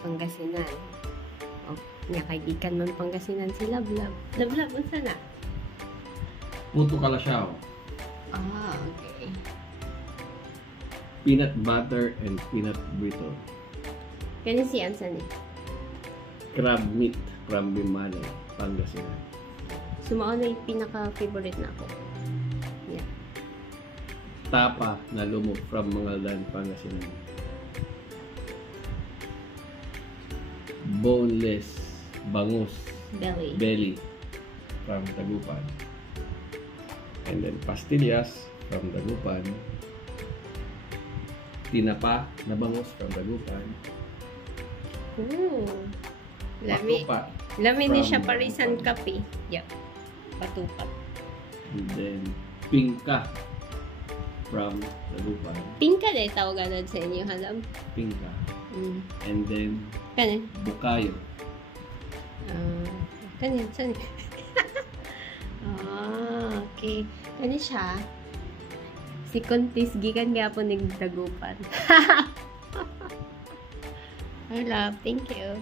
Pangasinan. O, nga kaibigan man Pangasinan si Lablab. Lablab, unsa na? Puto Kalasyaw. Ah, okay. Peanut butter and peanut brittle. Kani si Ansa ni? Crab meat from Bimane, Pangasinan. Sumao na yung pinaka-favorite na ako. Yeah. Tapa na lumok from Mangaldan, Pangasinan. Boneless bangus belly from Dagupan. And then pastillas from Dagupan. Tinapa na bangus from Dagupan. Ooh. Lami. Patupa Lami ni siya from parisan Dagupan. kape. Yep. Patupat. And then pingka from Dagupan. Pingka na tawagan sa inyo, halam. Pingka. Mm. And then Kani? bukayo. Kani? Saan? Okay. Kani siya? Si Contis gikan gyapon ning Dagupan. I love. Thank you.